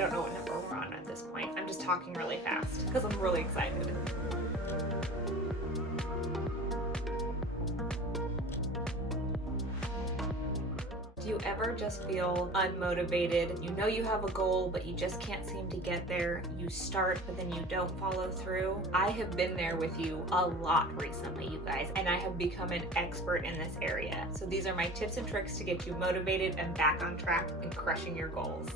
don't know what number we're on at this point. I'm just talking really fast because I'm really excited. Do you ever just feel unmotivated? You know you have a goal, but you just can't seem to get there. You start, but then you don't follow through. I have been there with you a lot recently, you guys, and I have become an expert in this area. So these are my tips and tricks to get you motivated and back on track and crushing your goals.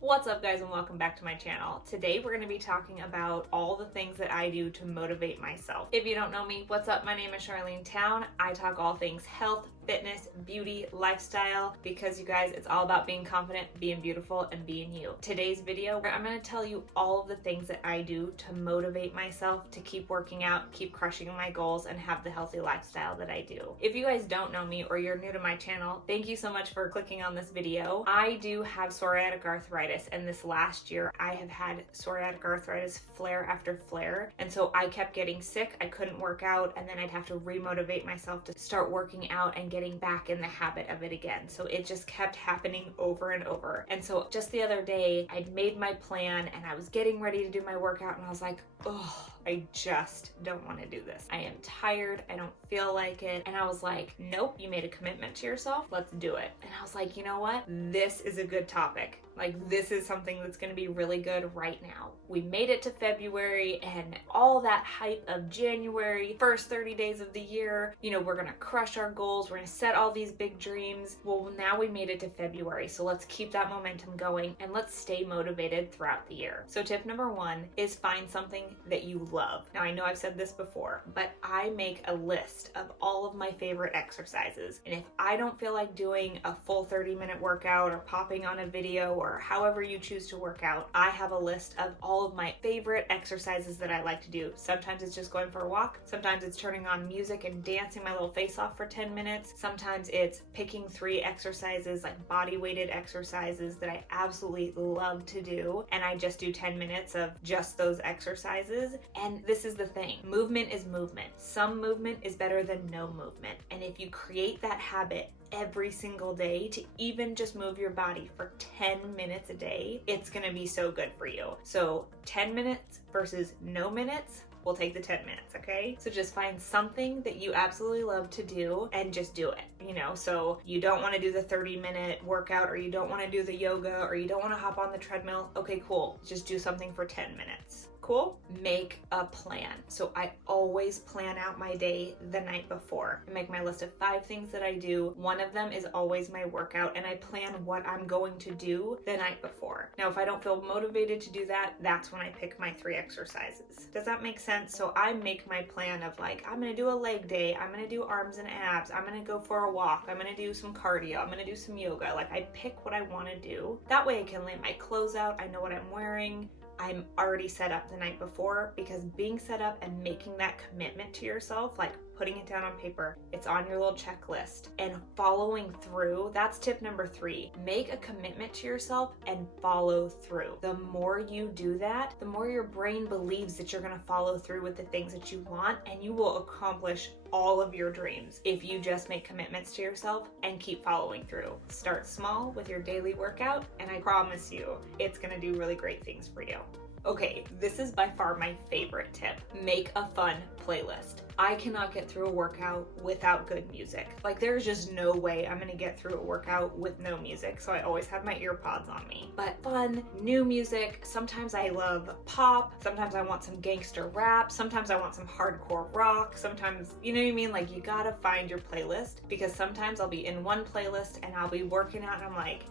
What's up, guys, and welcome back to my channel. Today we're going to be talking about all the things that I do to motivate myself. If you don't know me, what's up? My name is Charlene Town. I talk all things health, fitness, beauty, lifestyle, because you guys, it's all about being confident, being beautiful, and being you. Today's video, I'm going to tell you all of the things that I do to motivate myself to keep working out, keep crushing my goals, and have the healthy lifestyle that I do. If you guys don't know me or you're new to my channel, thank you so much for clicking on this video. I do have psoriatic arthritis, and this last year I have had psoriatic arthritis flare after flare, and so I kept getting sick. I couldn't work out, and then I'd have to remotivate myself to start working out and getting back in the habit of it again. So it just kept happening over and over. And so just the other day, I'd made my plan and I was getting ready to do my workout, and I was like, oh, I just don't want to do this. I am tired. I don't feel like it. And I was like, nope, you made a commitment to yourself. Let's do it. And I was like, you know what? This is a good topic. Like, this is something that's going to be really good right now. We made it to February, and all that hype of January, first 30 days of the year, you know, we're going to crush our goals. We're going to set all these big dreams. Well, now we made it to February. So let's keep that momentum going and let's stay motivated throughout the year. So tip number one is find something that you love. Now, I know I've said this before, but I make a list of all of my favorite exercises. And if I don't feel like doing a full 30-minute workout or popping on a video or however you choose to work out, I have a list of all of my favorite exercises that I like to do. Sometimes it's just going for a walk. Sometimes it's turning on music and dancing my little face off for 10 minutes. Sometimes it's picking 3 exercises, like body weighted exercises that I absolutely love to do, and I just do 10 minutes of just those exercises. And this is the thing, movement is movement. Some movement is better than no movement. And if you create that habit every single day to even just move your body for 10 minutes a day, it's gonna be so good for you. So 10 minutes versus no minutes, we'll take the 10 minutes, okay? So just find something that you absolutely love to do and just do it, you know? So you don't wanna do the 30-minute workout, or you don't wanna do the yoga, or you don't wanna hop on the treadmill. Okay, cool. Just do something for 10 minutes. Cool? Make a plan. So I always plan out my day the night before. I make my list of 5 things that I do. One of them is always my workout, and I plan what I'm going to do the night before. Now, if I don't feel motivated to do that, that's when I pick my 3 exercises. Does that make sense? So I make my plan of like, I'm gonna do a leg day, I'm gonna do arms and abs, I'm gonna go for a walk, I'm gonna do some cardio, I'm gonna do some yoga. Like, I pick what I wanna do. That way I can lay my clothes out, I know what I'm wearing. I'm already set up the night before, because being set up and making that commitment to yourself, like putting it down on paper, it's on your little checklist, and following through, that's tip number 3. Make a commitment to yourself and follow through. The more you do that, the more your brain believes that you're gonna follow through with the things that you want, and you will accomplish all of your dreams if you just make commitments to yourself and keep following through. Start small with your daily workout, and I promise you, it's gonna do really great things for you. Okay, this is by far my favorite tip. Make a fun playlist. I cannot get through a workout without good music. Like, there's just no way I'm gonna get through a workout with no music, so I always have my earpods on me. But fun, new music. Sometimes I love pop, sometimes I want some gangster rap, sometimes I want some hardcore rock, sometimes, you know what I mean? Like, you gotta find your playlist, because sometimes I'll be in one playlist and I'll be working out and I'm like,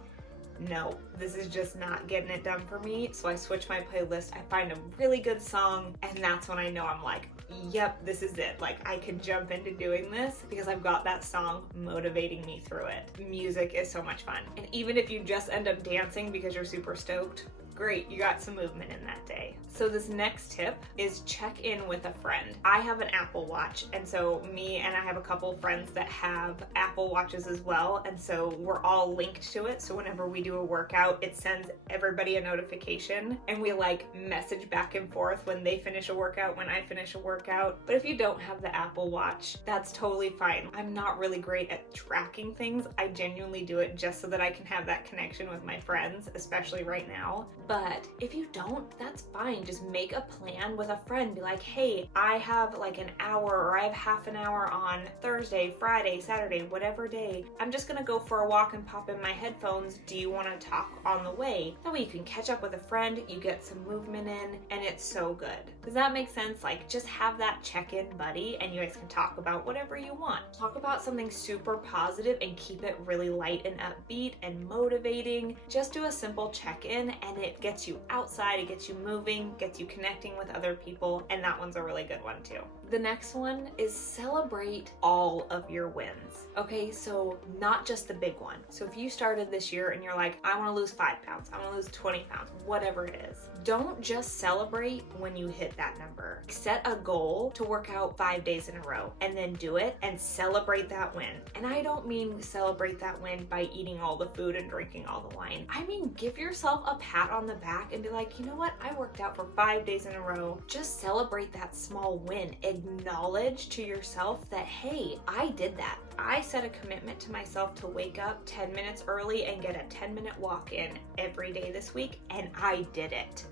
no, this is just not getting it done for me. So I switch my playlist, I find a really good song, and that's when I know I'm like, yep, this is it. Like, I can jump into doing this because I've got that song motivating me through it. Music is so much fun. And even if you just end up dancing because you're super stoked, Great, you got some movement in that day. So this next tip is check in with a friend. I have an Apple Watch, and so me and I have a couple friends that have Apple Watches as well, and so we're all linked to it. So whenever we do a workout, it sends everybody a notification, and we like message back and forth when they finish a workout, when I finish a workout. But if you don't have the Apple Watch, that's totally fine. I'm not really great at tracking things. I genuinely do it just so that I can have that connection with my friends, especially right now. But if you don't, that's fine. Just make a plan with a friend. Be like, hey, I have like an hour, or I have half an hour on Thursday, Friday, Saturday, whatever day. I'm just gonna go for a walk and pop in my headphones. Do you wanna talk on the way? That way you can catch up with a friend, you get some movement in, and it's so good. Does that make sense? Like, just have that check-in buddy and you guys can talk about whatever you want. Talk about something super positive and keep it really light and upbeat and motivating. Just do a simple check-in and it gets you outside, it gets you moving, gets you connecting with other people, and that one's a really good one too. The next one is celebrate all of your wins. Okay, so not just the big one. So if you started this year and you're like, I want to lose 5 pounds, I want to lose 20 pounds, whatever it is, don't just celebrate when you hit that number. Set a goal to work out 5 days in a row and then do it and celebrate that win. And I don't mean celebrate that win by eating all the food and drinking all the wine. I mean, give yourself a pat on the back and be like, you know what? I worked out for 5 days in a row. Just celebrate that small win. Acknowledge to yourself that, hey, I did that. I set a commitment to myself to wake up 10 minutes early and get a 10-minute walk in every day this week, and I did it.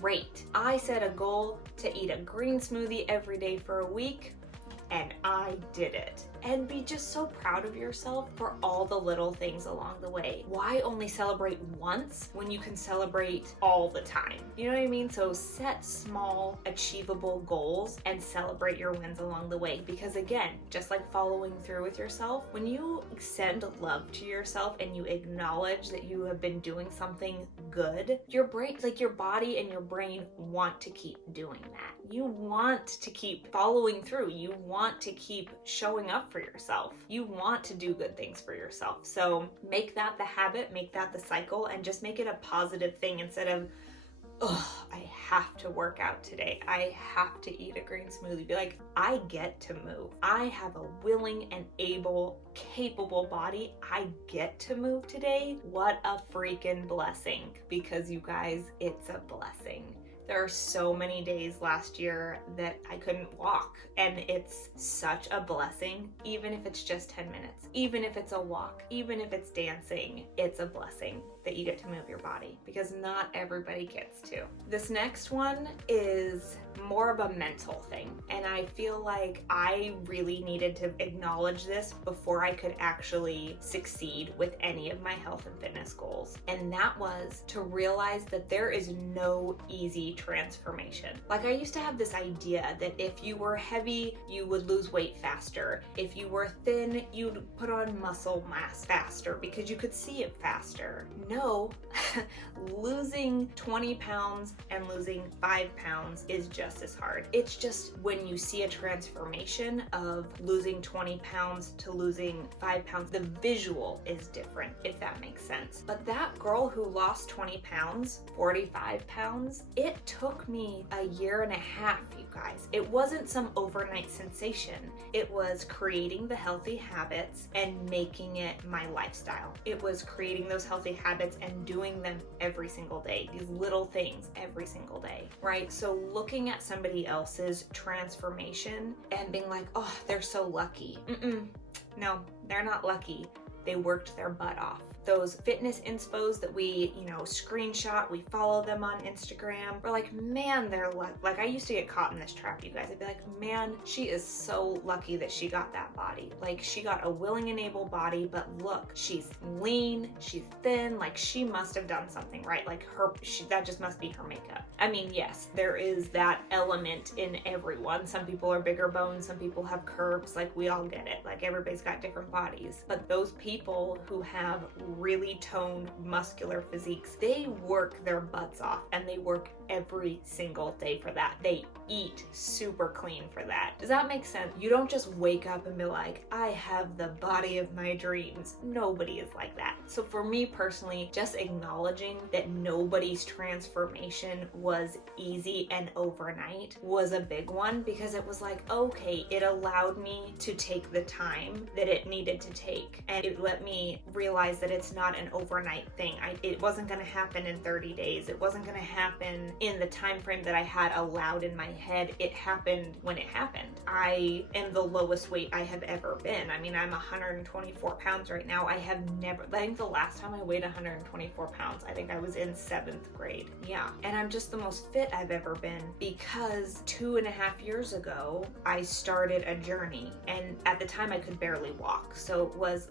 Great. I set a goal to eat a green smoothie every day for a week, and I did it. And be just so proud of yourself for all the little things along the way. Why only celebrate once when you can celebrate all the time? You know what I mean? So set small, achievable goals and celebrate your wins along the way. Because again, just like following through with yourself, when you extend love to yourself and you acknowledge that you have been doing something good, your brain, like your body and your brain want to keep doing that. You want to keep following through. You want to keep showing up for yourself. You want to do good things for yourself. So make that the habit, make that the cycle, and just make it a positive thing instead of, oh, I have to work out today. I have to eat a green smoothie. Be like, I get to move. I have a willing and able, capable body. I get to move today. What a freaking blessing. Because you guys, it's a blessing. There are so many days last year that I couldn't walk, and it's such a blessing. Even if it's just 10 minutes, even if it's a walk, even if it's dancing, it's a blessing that you get to move your body, because not everybody gets to. This next one is more of a mental thing, and I feel like I really needed to acknowledge this before I could actually succeed with any of my health and fitness goals, and that was to realize that there is no easy transformation. Like, I used to have this idea that if you were heavy, you would lose weight faster. If you were thin, you'd put on muscle mass faster because you could see it faster. No, losing 20 pounds and losing 5 pounds is just as hard. It's just when you see a transformation of losing 20 pounds to losing 5 pounds, the visual is different, if that makes sense. But that girl who lost 20 pounds, 45 pounds, it took me a year and a half, you guys. It wasn't some overnight sensation. It was creating the healthy habits and making it my lifestyle. It was creating those healthy habits and doing them every single day, these little things every single day, right? So looking at somebody else's transformation and being like, oh, they're so lucky. No, they're not lucky. They worked their butt off. Those fitness inspos that we, screenshot, we follow them on Instagram. We're like, man, they're like I used to get caught in this trap, you guys. I'd be like, man, she is so lucky that she got that body. Like, she got a willing and able body, but look, she's lean, she's thin, like she must have done something right. Like that just must be her makeup. I mean, yes, there is that element in everyone. Some people are bigger bones, some people have curves, like we all get it. Like, everybody's got different bodies. But those people who have really toned muscular physiques, they work their butts off and they work every single day for that. They eat super clean for that. Does that make sense? You don't just wake up and be like, I have the body of my dreams. Nobody is like that. So for me personally, just acknowledging that nobody's transformation was easy and overnight was a big one, because it was like, okay, it allowed me to take the time that it needed to take, and it let me realize that it's not an overnight thing. It wasn't going to happen in 30 days. It wasn't going to happen in the time frame that I had allowed in my head. It happened when it happened. I am the lowest weight I have ever been. I mean, I'm 124 pounds right now. I think the last time I weighed 124 pounds, I think I was in 7th grade. Yeah. And I'm just the most fit I've ever been, because 2.5 years ago, I started a journey, and at the time I could barely walk. So it was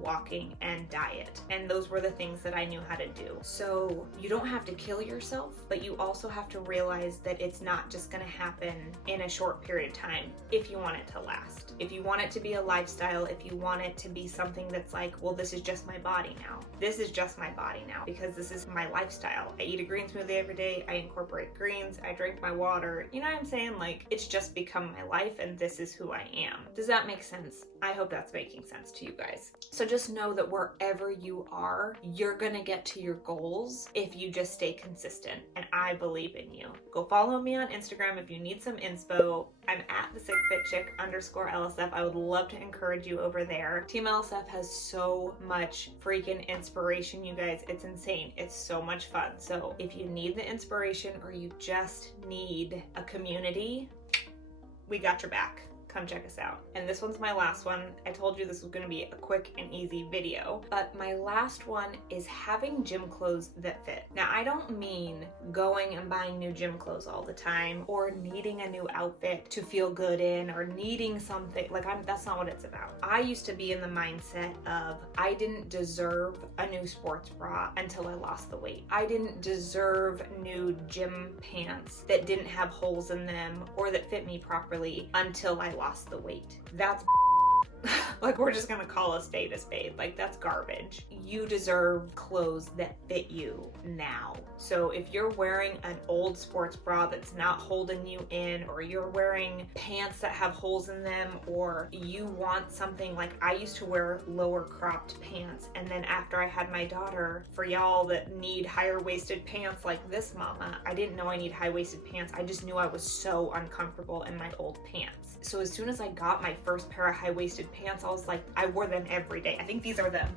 walking and diet. And those were the things that I knew how to do. So you don't have to kill yourself, but you also have to realize that it's not just going to happen in a short period of time if you want it to last. If you want it to be a lifestyle, if you want it to be something that's like, well, this is just my body now. This is just my body now because this is my lifestyle. I eat a green smoothie every day. I incorporate greens. I drink my water. You know what I'm saying? Like, it's just become my life, and this is who I am. Does that make sense? I hope that's making sense to you guys. So just know that wherever you are, you're gonna get to your goals if you just stay consistent, and I believe in you. Go follow me on Instagram if you need some inspo. I'm at @thesickfitchick_LSF. I would love to encourage you over there. Team LSF has so much freaking inspiration, you guys. It's insane. It's so much fun. So if you need the inspiration or you just need a community, we got your back. Come check us out. And this one's my last one. I told you this was going to be a quick and easy video, but my last one is having gym clothes that fit. Now, I don't mean going and buying new gym clothes all the time, or needing a new outfit to feel good in, or needing something like that's not what it's about. I used to be in the mindset of I didn't deserve a new sports bra until I lost the weight. I didn't deserve new gym pants that didn't have holes in them or that fit me properly until I lost the weight. That's like, we're just gonna call a spade a spade. Like, that's garbage. You deserve clothes that fit you now. So if you're wearing an old sports bra that's not holding you in, or you're wearing pants that have holes in them, or you want something, like I used to wear lower cropped pants, and then after I had my daughter, for y'all that need higher waisted pants like this mama, I didn't know I need high waisted pants. I just knew I was so uncomfortable in my old pants. So as soon as I got my first pair of high waisted pants, I was like, I wore them every day. I think these are them.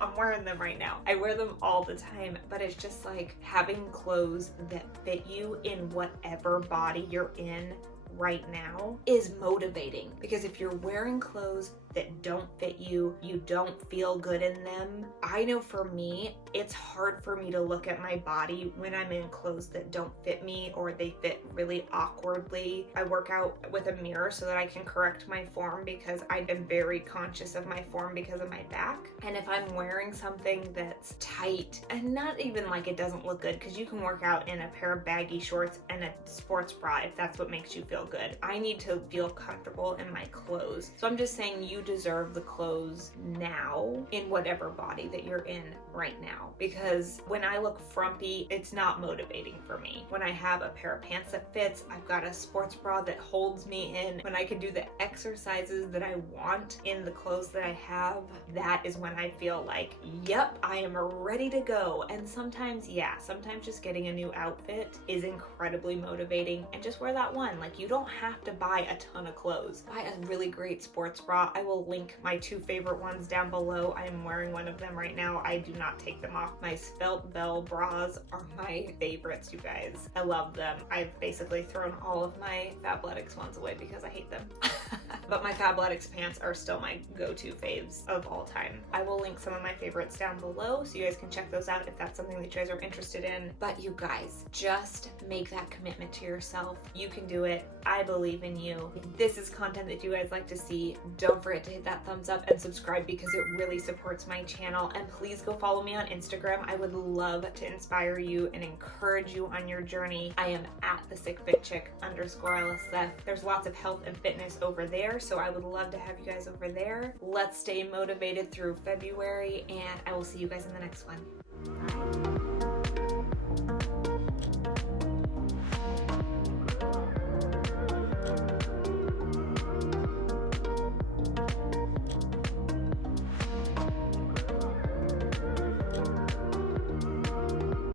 I'm wearing them right now. I wear them all the time, but it's just like having clothes that fit you in whatever body you're in right now is motivating, because if you're wearing clothes that don't fit you, you don't feel good in them. I know for me, it's hard for me to look at my body when I'm in clothes that don't fit me, or they fit really awkwardly. I work out with a mirror so that I can correct my form, because I am very conscious of my form because of my back. And if I'm wearing something that's tight, and not even like it doesn't look good, because you can work out in a pair of baggy shorts and a sports bra if that's what makes you feel good. I need to feel comfortable in my clothes. So I'm just saying, you deserve the clothes now in whatever body that you're in right now, because when I look frumpy, it's not motivating for me. When I have a pair of pants that fits, I've got a sports bra that holds me in, when I can do the exercises that I want in the clothes that I have, that is when I feel like, yep, I am ready to go. And sometimes just getting a new outfit is incredibly motivating, and just wear that one. Like, you don't have to buy a ton of clothes. Buy a really great sports bra. I will link my 2 favorite ones down below. I am wearing one of them right now. I do not take them off. My Svelte Belle bras are my favorites, you guys. I love them. I've basically thrown all of my Fabletics ones away because I hate them. But my Fabletics pants are still my go-to faves of all time. I will link some of my favorites down below so you guys can check those out if that's something that you guys are interested in. But you guys, just make that commitment to yourself. You can do it. I believe in you. If this is content that you guys like to see, don't forget to hit that thumbs up and subscribe, because it really supports my channel. And please go follow me on Instagram. I would love to inspire you and encourage you on your journey. I am at @thesickfitchick_LSF. There's lots of health and fitness over there, so I would love to have you guys over there. Let's stay motivated through February, and I will see you guys in the next one.